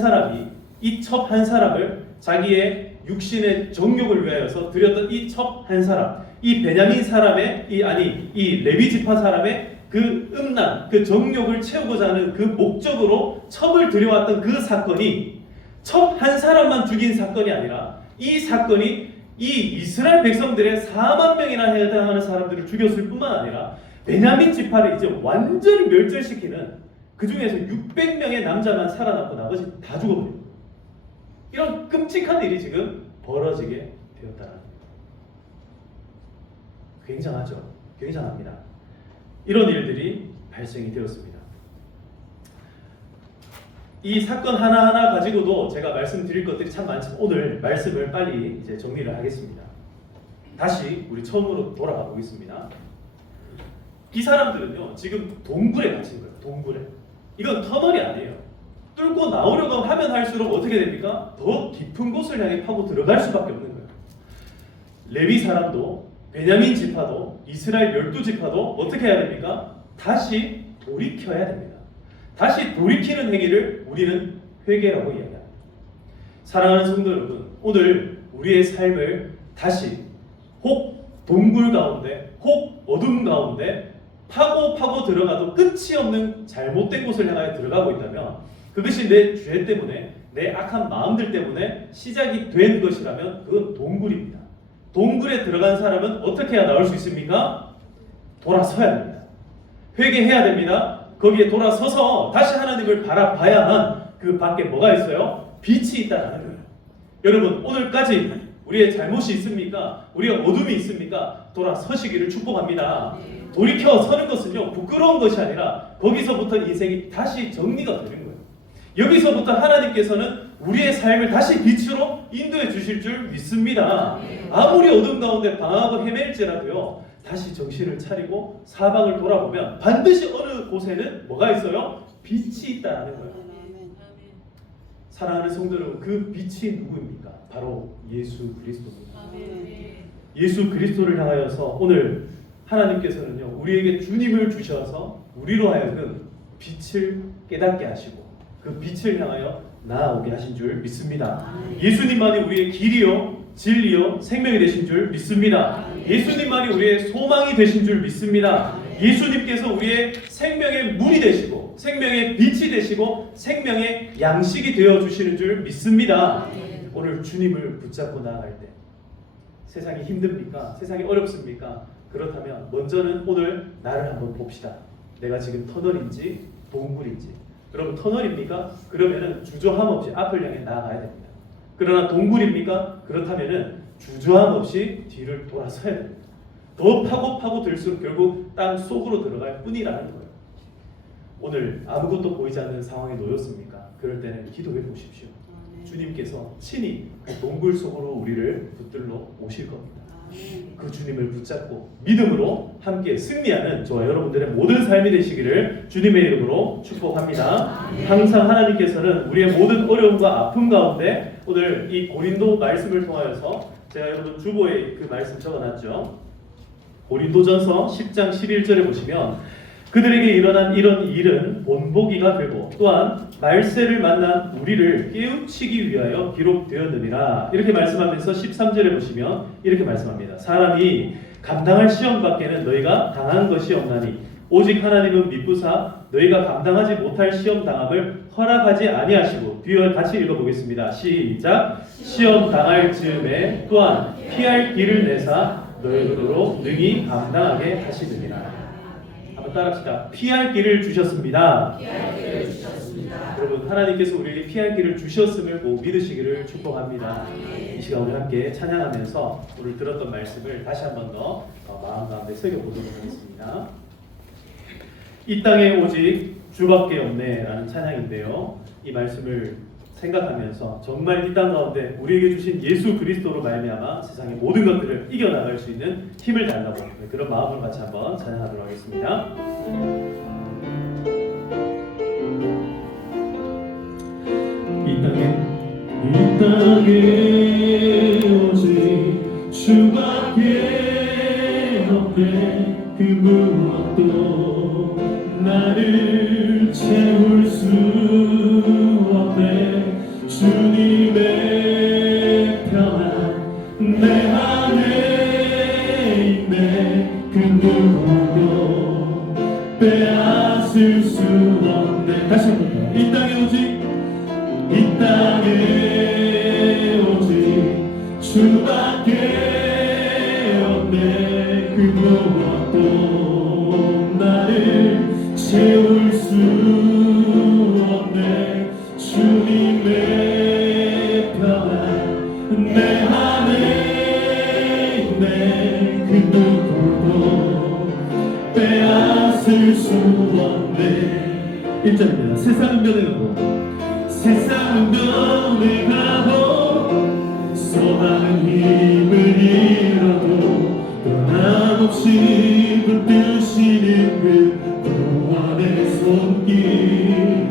사람을 자기의 육신의 정욕을 위하여서 드렸던 이 첩 한 사람, 이 베냐민 사람의 이 레위 지파 사람의 그 음란, 그 정욕을 채우고자 하는 그 목적으로 첩을 들여왔던 그 사건이 첩 한 사람만 죽인 사건이 아니라, 이 사건이 이 이스라엘 백성들의 4만 명이나 해당하는 사람들을 죽였을 뿐만 아니라 베냐민 지파를 이제 완전히 멸절시키는, 그 중에서 600명의 남자만 살아남고 나머지 다 죽어버려요. 이런 끔찍한 일이 지금 벌어지게 되었다는 거예요. 굉장하죠. 굉장합니다. 이런 일들이 발생이 되었습니다. 이 사건 하나하나 가지고도 제가 말씀드릴 것들이 참 많지만 오늘 말씀을 빨리 이제 정리를 하겠습니다. 다시 우리 처음으로 돌아가 보겠습니다. 이 사람들은요, 지금 동굴에 갇힌 거예요. 동굴에. 이건 터널이 아니에요. 뚫고 나오려고 하면 할수록 어떻게 됩니까? 더 깊은 곳을 향해 파고 들어갈 수밖에 없는 거예요. 레위 사람도, 베냐민 지파도, 이스라엘 12지파도 어떻게 해야 됩니까? 다시 돌이켜야 됩니다. 다시 돌이키는 행위를 우리는 회개라고 이야기합니다. 사랑하는 성도 여러분, 오늘 우리의 삶을 다시 혹 동굴 가운데, 혹 어둠 가운데 파고 들어가도 끝이 없는 잘못된 곳을 향하여 들어가고 있다면, 그것이 내 죄 때문에, 내 악한 마음들 때문에 시작이 된 것이라면 그건 동굴입니다. 동굴에 들어간 사람은 어떻게 해야 나올 수 있습니까? 돌아서야 됩니다. 회개해야 됩니다. 거기에 돌아서서 다시 하나님을 바라봐야만 그 밖에 뭐가 있어요? 빛이 있다는 거예요. 여러분, 오늘까지 우리의 잘못이 있습니까? 우리의 어둠이 있습니까? 돌아서시기를 축복합니다. 돌이켜 서는 것은요, 부끄러운 것이 아니라 거기서부터 인생이 다시 정리가 되는 거예요. 여기서부터 하나님께서는 우리의 삶을 다시 빛으로 인도해 주실 줄 믿습니다. 아무리 어둠 가운데 방황하고 헤맬지라도요, 다시 정신을 차리고 사방을 돌아보면 반드시 어느 곳에는 뭐가 있어요? 빛이 있다는 거예요. 사랑하는 성도 여러분, 그 빛이 누구입니까? 바로 예수 그리스도입니다. 예수 그리스도를 향하여서 오늘 하나님께서는요, 우리에게 주님을 주셔서 우리로 하여금 빛을 깨닫게 하시고 그 빛을 향하여 나아오게 하신 줄 믿습니다. 예수님만이 우리의 길이요, 진리요, 생명이 되신 줄 믿습니다. 예수님만이 우리의 소망이 되신 줄 믿습니다. 예수님께서 우리의 생명의 문이 되시고 생명의 빛이 되시고 생명의 양식이 되어주시는 줄 믿습니다. 오늘 주님을 붙잡고 나아갈 때 세상이 힘듭니까? 세상이 어렵습니까? 그렇다면 먼저는 오늘 나를 한번 봅시다. 내가 지금 터널인지 동굴인지. 여러분, 터널입니까? 그러면은 주저함 없이 앞을 향해 나아가야 됩니다. 그러나 동굴입니까? 그렇다면은 주저함 없이 뒤를 돌아서야 됩니다. 더 파고 들수록 결국 땅 속으로 들어갈 뿐이라는 거예요. 오늘 아무것도 보이지 않는 상황에 놓였습니까? 그럴 때는 기도해 보십시오. 주님께서 친히 그 동굴 속으로 우리를 붙들러 오실 겁니다. 그 주님을 붙잡고 믿음으로 함께 승리하는 저와 여러분들의 모든 삶이 되시기를 주님의 이름으로 축복합니다. 항상 하나님께서는 우리의 모든 어려움과 아픔 가운데 오늘 이 고린도 말씀을 통하여서 제가 여러분 주보에 그 말씀 적어놨죠. 고린도전서 10장 11절에 보시면 그들에게 일어난 이런 일은 본보기가 되고 또한 말세를 만난 우리를 깨우치기 위하여 기록되었느니라. 이렇게 말씀하면서 13절에 보시면 이렇게 말씀합니다. 사람이 감당할 시험 밖에는 너희가 당한 것이 없나니 오직 하나님은 미쁘사 너희가 감당하지 못할 시험 당함을 허락하지 아니하시고, 뒤에 같이 읽어보겠습니다. 시작. 시험 당할 즈음에 또한 피할 길을 내사 너희로 능히 감당하게 하시느니라. 한번 따라합시다. 피할 길을 주셨습니다. 여러분, 하나님께서 우리에게 피할 길을 주셨음을 꼭 믿으시기를 축복합니다. 이 시간 우리 함께 찬양하면서 오늘 들었던 말씀을 다시 한번 더 마음 가운데 새겨보도록 하겠습니다. 이 땅에 오직 주밖에 없네 라는 찬양인데요, 이 말씀을 생각하면서 정말 이 땅 가운데 우리에게 주신 예수 그리스도로 말미암아 세상의 모든 것들을 이겨나갈 수 있는 힘을 달라고, 그런 마음을 같이 한번 찬양하도록 하겠습니다. 이 땅에 오직 주밖에 없네. 그 무엇도 나를 채울 수 없네. 주님의 평안 내 안에 있네. 그 누구도 빼앗을 수 없네. 다시 한번. 이 땅에 오직 주밖에 없네. 그 무엇도 나를 채울 수 없네. 주님의 평안 내 안에 있네. 그 누구도 빼앗을 수 없네. 1절입니다. 세상은 변해가고 세상은 변해가고 소망은 힘을 잃어도 변함없이 붙드시는 그 구원의 손길.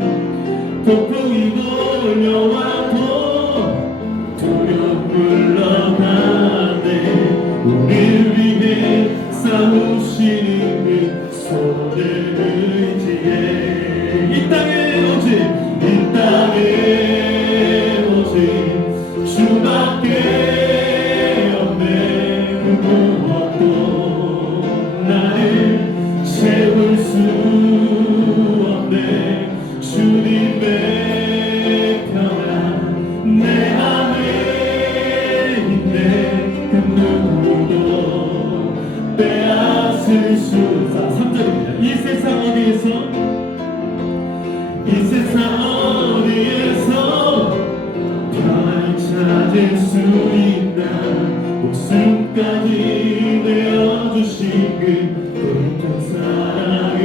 폭풍이 몰려와도 두려움 물러가네. 우리를 위해 싸우시는 그 손을 의지해. 이 땅에 오직 주밖에 없네. 그 무엇도 나를 채울 수 없네. 주님의 세상 어디에서 이 세상 어디에서 평안을 찾을 수 있나 목숨까지 내어주신 그 거룩한 사랑을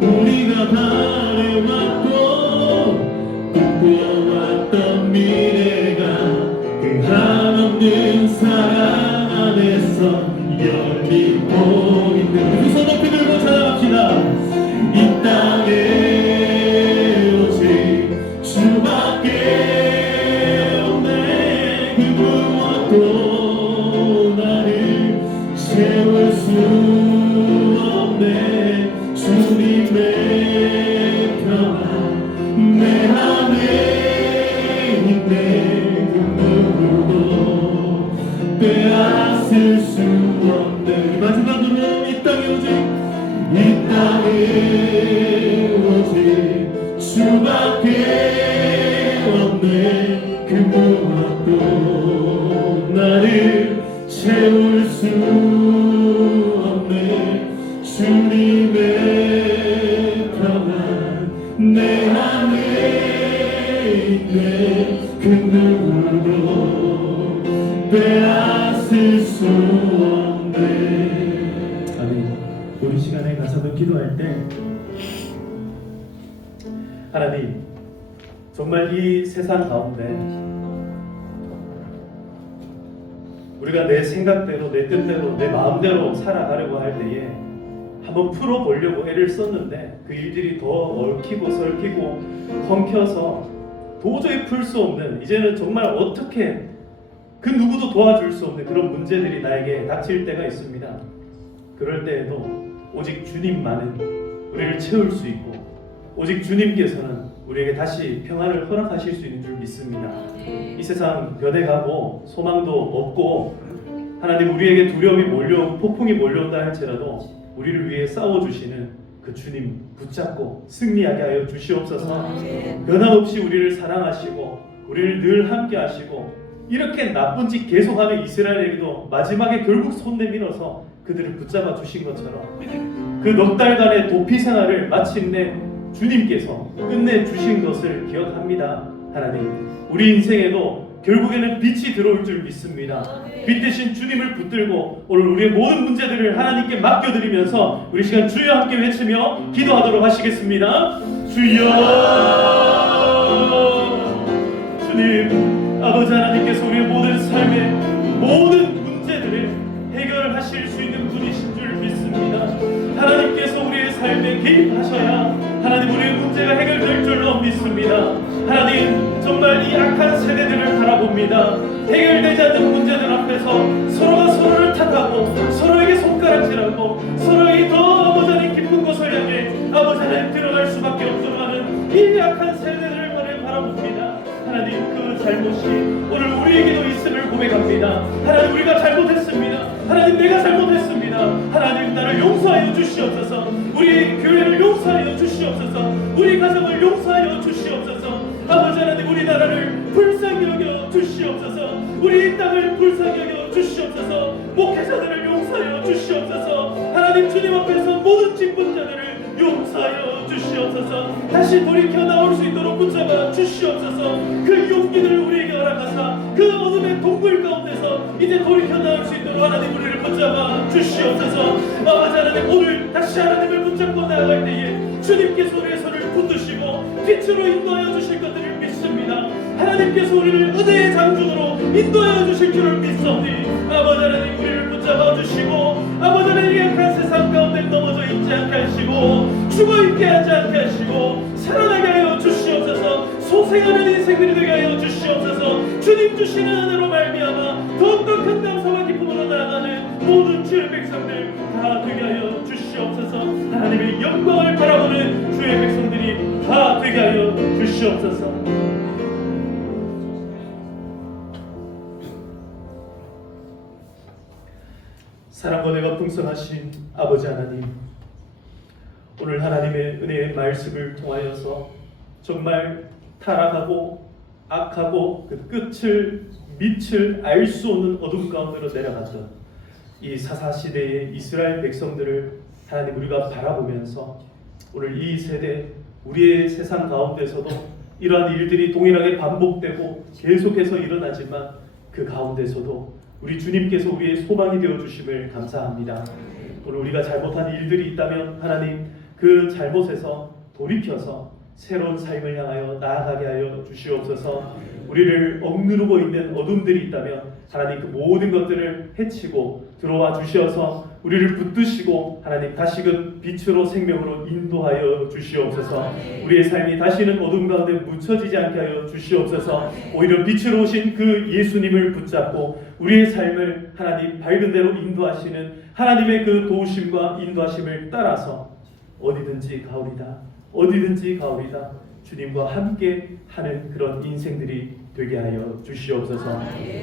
우리가 바래왔고 꿈꿔왔던 미래가 그 한없는 사랑 안에서 열리고 있는 두 손 높이 들고 찬양합시다. 이 땅에 오직 주밖에 없네. 그 무엇도 나를 채울 수 없네. 주님의 평안 내 안에 있네. 그 누구도 빼앗을 수 없네. 마지막으로 이 땅에 오직 주밖에 없네. 그 무엇도 나를 채울 수 없네. 주님의 평안 내 안에 있네. 그 누구도 빼앗을 수 없네. 아멘. 우리 시간에 가서도 기도할 때 하나님 정말 이 세상 가운데 우리가 내 생각대로 내 뜻대로 내 마음대로 살아가려고 할 때에 한번 풀어보려고 애를 썼는데 그 일들이 더 얽히고 설키고 엉켜서 도저히 풀 수 없는, 이제는 정말 어떻게 그 누구도 도와줄 수 없는 그런 문제들이 나에게 닥칠 때가 있습니다. 그럴 때에도 오직 주님만은 우리를 채울 수 있고 오직 주님께서는 우리에게 다시 평안을 허락하실 수 있는 줄 믿습니다. 이 세상 변해가고 소망도 없고 하나님 우리에게 두려움이 폭풍이 몰려온다 할지라도 우리를 위해 싸워주시는 그 주님 붙잡고 승리하게 하여 주시옵소서. 변함없이 우리를 사랑하시고 우리를 늘 함께 하시고 이렇게 나쁜 짓 계속하는 이스라엘에게도 마지막에 결국 손 내밀어서 그들을 붙잡아 주신 것처럼 그 넉 달간의 도피 생활을 마침내 주님께서 끝내 주신 것을 기억합니다. 하나님 우리 인생에도 결국에는 빛이 들어올 줄 믿습니다. 빛 대신 주님을 붙들고 오늘 우리의 모든 문제들을 하나님께 맡겨드리면서 우리 시간 주여 함께 외치며 기도하도록 하시겠습니다. 주여, 주님 아버지 하나님께서 우리의 모든 삶의 모든 문제들을 해결하실 수 있는 분이신 줄 믿습니다. 하나님께서 우리의 삶에 개입하셔야 하나님 우리의 문제가 해결될 줄로 믿습니다. 하나님 정말 이 악한 세대들을 바라봅니다. 해결되지 않는 문제들 앞에서 서로가 서로를 탓하고 서로에게 손가락질하고 서로에게 더 아버지 하나님 깊은 곳을 향해 아버지 하나님 들어갈 수밖에 없도록 하는 이 악한 세대들을 바라봅니다. 하나님 그 잘못이 오늘 우리에게도 있음을 고백합니다. 하나님 우리가 잘못했습니다. 하나님 내가 잘못했습니다. 하나님 나를 용서하여 주시옵소서. 우리 교회를 용서하여 주시옵소서. 우리 가정을 용서하여 주시옵소서. 아버지 하나님 우리나라를 불쌍히 여겨 주시옵소서. 우리 이 땅을 불쌍히 여겨 주시옵소서. 목회자들을 용서하여 주시옵소서. 하나님 주님 앞에서 모든 직분자들을 용서하여 주시옵소서. 다시 돌이켜 나올 수 있도록 붙잡아 주시옵소서. 그 용기를 우리에게 허락하사 그 어둠의 동굴 가운데서 이제 돌이켜 나올 수 있도록 하나님 우리를 붙잡아 주시옵소서. 아버지 하나님 오늘 다시 하나님을 붙잡고 나아갈 때에 주님께서 우리의 손을 붙드시고 빛으로 인도하여 주실 것들을 믿습니다. 하나님께서 우리를 은혜의 장중으로 인도하여 주실 줄을 믿사오니 아버지 하나님 우리를 붙잡아 주시고 아버지 하나님 약한 세상 가운데 넘어져 있지 않게 하시고 죽어있게 하지 않게 하시고 살아나게 하여 주시옵소서. 소생하는 인생들이 되게 하여 주시옵소서. 주님 주시는 은혜로 말미암아 더욱더 큰 감사와 기쁨으로 나아가는 모든 주의 백성들 다 되게 하여 주시옵소서. 하나님의 영광을 바라보는 주의 백성들이 다 되게 하여 주시옵소서. 사랑과 은혜가 풍성하신 아버지 하나님, 오늘 하나님의 은혜의 말씀을 통하여서 정말 타락하고 악하고 그 밑을 알 수 없는 어둠 가운데로 내려갔던 이 사사시대의 이스라엘 백성들을 하나님 우리가 바라보면서 오늘 이 세대 우리의 세상 가운데서도 이러한 일들이 동일하게 반복되고 계속해서 일어나지만 그 가운데서도 우리 주님께서 우리의 소망이 되어 주심을 감사합니다. 오늘 우리가 잘못한 일들이 있다면 하나님 그 잘못에서 돌이켜서 새로운 삶을 향하여 나아가게 하여 주시옵소서. 우리를 억누르고 있는 어둠들이 있다면 하나님 그 모든 것들을 해치고 들어와 주셔서 우리를 붙드시고 하나님 다시금 빛으로 생명으로 인도하여 주시옵소서. 우리의 삶이 다시는 어둠 가운데 묻혀지지 않게 하여 주시옵소서. 오히려 빛으로 오신 그 예수님을 붙잡고 우리의 삶을 하나님 밝은 대로 인도하시는 하나님의 그 도우심과 인도하심을 따라서 어디든지 가오리다, 어디든지 가오리다, 주님과 함께 하는 그런 인생들이 되게 하여 주시옵소서.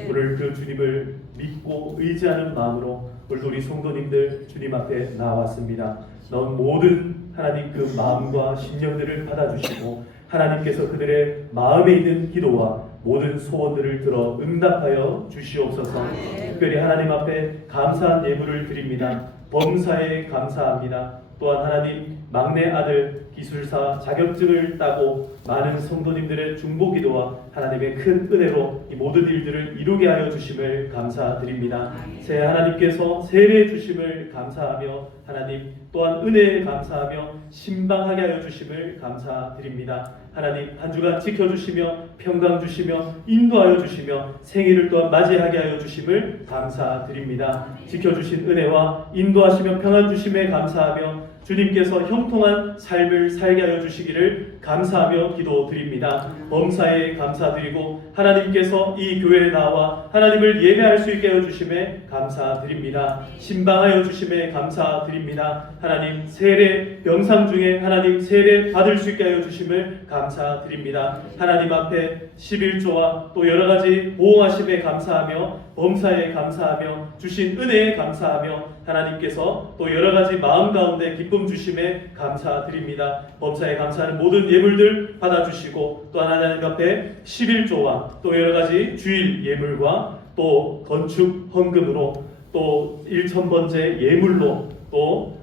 오늘 그 주님을 믿고 의지하는 마음으로 오늘도 우리 성도님들 주님 앞에 나왔습니다. 넌 모든 하나님 그 마음과 심령들을 받아주시고 하나님께서 그들의 마음에 있는 기도와 모든 소원들을 들어 응답하여 주시옵소서. 특별히 하나님 앞에 감사한 예물을 드립니다. 범사에 감사합니다. 또한 하나님 막내 아들 기술사 자격증을 따고 많은 성도님들의 중보기도와 하나님의 큰 은혜로 이 모든 일들을 이루게 하여 주심을 감사드립니다. 새 하나님께서 세례 주심을 감사하며 하나님 또한 은혜에 감사하며 신방하게 하여 주심을 감사드립니다. 하나님 한 주간 지켜주시며 평강 주시며 인도하여 주시며 생일을 또한 맞이하게 하여 주심을 감사드립니다. 지켜주신 은혜와 인도하시며 평안 주심에 감사하며 주님께서 형통한 삶을 살게 하여 주시기를 감사하며 기도드립니다. 범사에 감사드리고 하나님께서 이 교회에 나와 하나님을 예배할 수 있게 하여 주심에 감사드립니다. 신방하여 주심에 감사드립니다. 하나님 세례 병상 중에 하나님 세례 받을 수 있게 하여 주심을 감사드립니다. 하나님 앞에 11조와 또 여러 가지 보호하심에 감사하며 범사에 감사하며 주신 은혜에 감사하며 하나님께서 또 여러 가지 마음 가운데 기쁨 주심에 감사드립니다. 범사에 감사하는 모든 예물들 받아주시고 또 하나님 앞에 11조와 또 여러 가지 주일 예물과 또 건축 헌금으로 또 1,000번째 예물로 또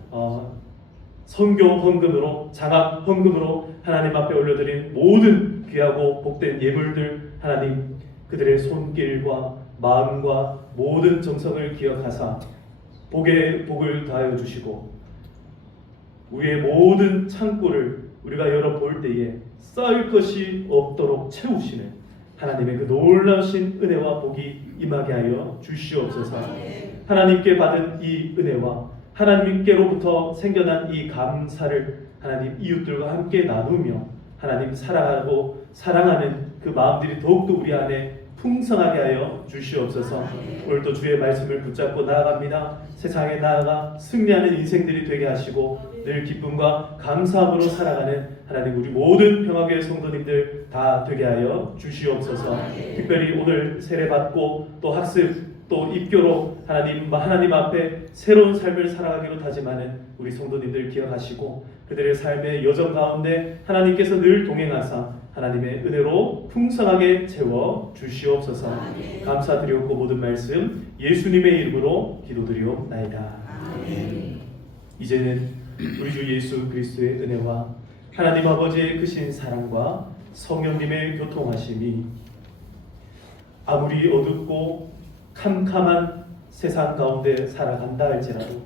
선교 헌금으로 장학 헌금으로 하나님 앞에 올려드린 모든 귀하고 복된 예물들 하나님 그들의 손길과 마음과 모든 정성을 기억하사 복에 복을 더하여 주시고 우리의 모든 창고를 우리가 열어볼 때에 쌓을 것이 없도록 채우시는 하나님의 그 놀라우신 은혜와 복이 임하게 하여 주시옵소서. 하나님께 받은 이 은혜와 하나님께로부터 생겨난 이 감사를 하나님 이웃들과 함께 나누며 하나님 사랑하고 사랑하는 그 마음들이 더욱더 우리 안에 풍성하게 하여 주시옵소서. 오늘도 주의 말씀을 붙잡고 나아갑니다. 세상에 나아가 승리하는 인생들이 되게 하시고 늘 기쁨과 감사함으로 살아가는 하나님 우리 모든 평화교회 성도님들 다 되게 하여 주시옵소서. 특별히 오늘 세례받고 또 학습 또 입교로 하나님 앞에 새로운 삶을 살아가기로 다짐하는 우리 성도님들 기억하시고 그들의 삶의 여정 가운데 하나님께서 늘 동행하사 하나님의 은혜로 풍성하게 채워 주시옵소서. 감사드리옵고 모든 말씀 예수님의 이름으로 기도드리옵나이다. 이제는 우리 주 예수 그리스도의 은혜와 하나님 아버지의 크신 사랑과 성령님의 교통하심이 아무리 어둡고 캄캄한 세상 가운데 살아간다 할지라도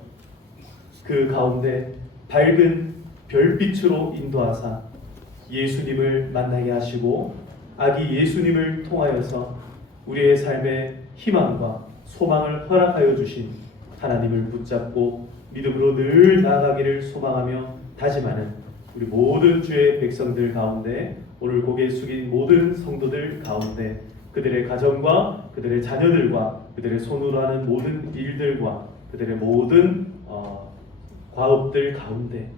그 가운데 밝은 별빛으로 인도하사 예수님을 만나게 하시고 아기 예수님을 통하여서 우리의 삶의 희망과 소망을 허락하여 주신 하나님을 붙잡고 믿음으로 늘 나아가기를 소망하며 다짐하는 우리 모든 주의 백성들 가운데 오늘 고개 숙인 모든 성도들 가운데 그들의 가정과 그들의 자녀들과 그들의 손으로 하는 모든 일들과 그들의 모든 과업들 가운데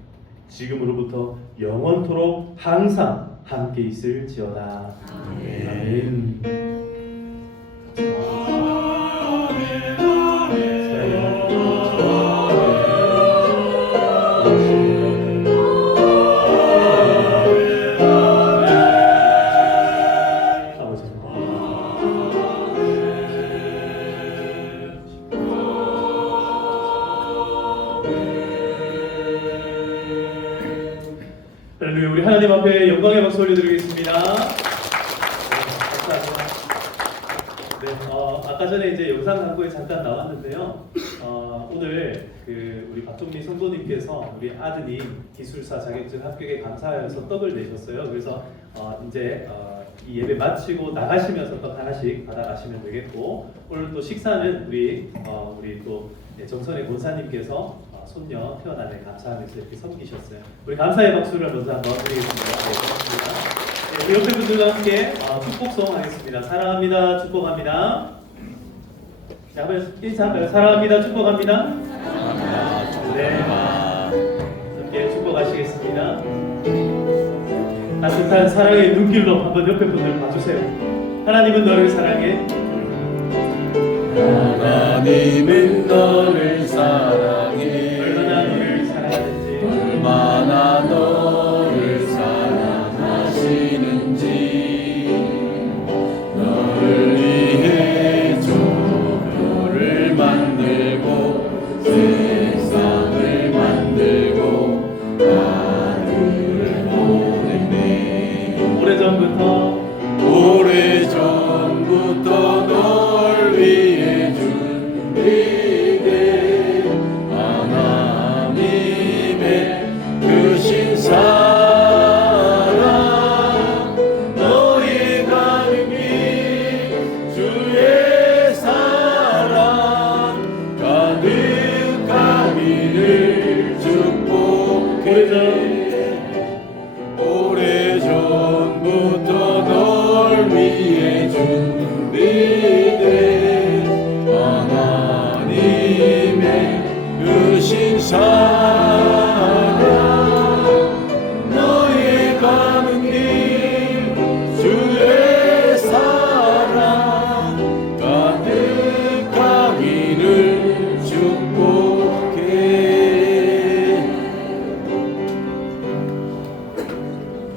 지금으로부터 영원토록 항상 함께 있을지어다. 아멘. 할렐루야. 우리 하나님 앞에 영광의 박수 올려드리겠습니다. 네, 감사합니다. 네, 아까 전에 이제 영상 광고에 잠깐 나왔는데요. 오늘 우리 박종민 성도님께서 우리 아드님 기술사 자격증 합격에 감사하여서 떡을 내셨어요. 그래서 이제 이 예배 마치고 나가시면서 떡 하나씩 받아가시면 되겠고, 오늘 또 식사는 우리 또 정선의 권사님께서 손녀 태어나네 감사하면서 이렇게 섬기셨어요. 우리 감사의 박수를 먼저 한번 드리겠습니다. 네, 고맙습니다. 네, 우리 옆에 분들과 함께 축복송 하겠습니다. 사랑합니다. 축복합니다. 자, 한번 인사할까요? 사랑합니다. 축복합니다. 네, 함께 축복하시겠습니다. 따뜻한 사랑의 눈길로 한번 옆에 분들 봐주세요. 하나님은 너를 사랑해. 하나님은 너를 사랑해. 얼마나 너를 사랑하는지. 얼마나 너를 사랑하시는지. 너를 위해 조별을 만들고 세상을 만들고 아들을 보냈네. 오래전부터 널 위해 준비된 하나님의 크신 사랑 너의 가는 길 주의 사랑 가득하기를 축복해.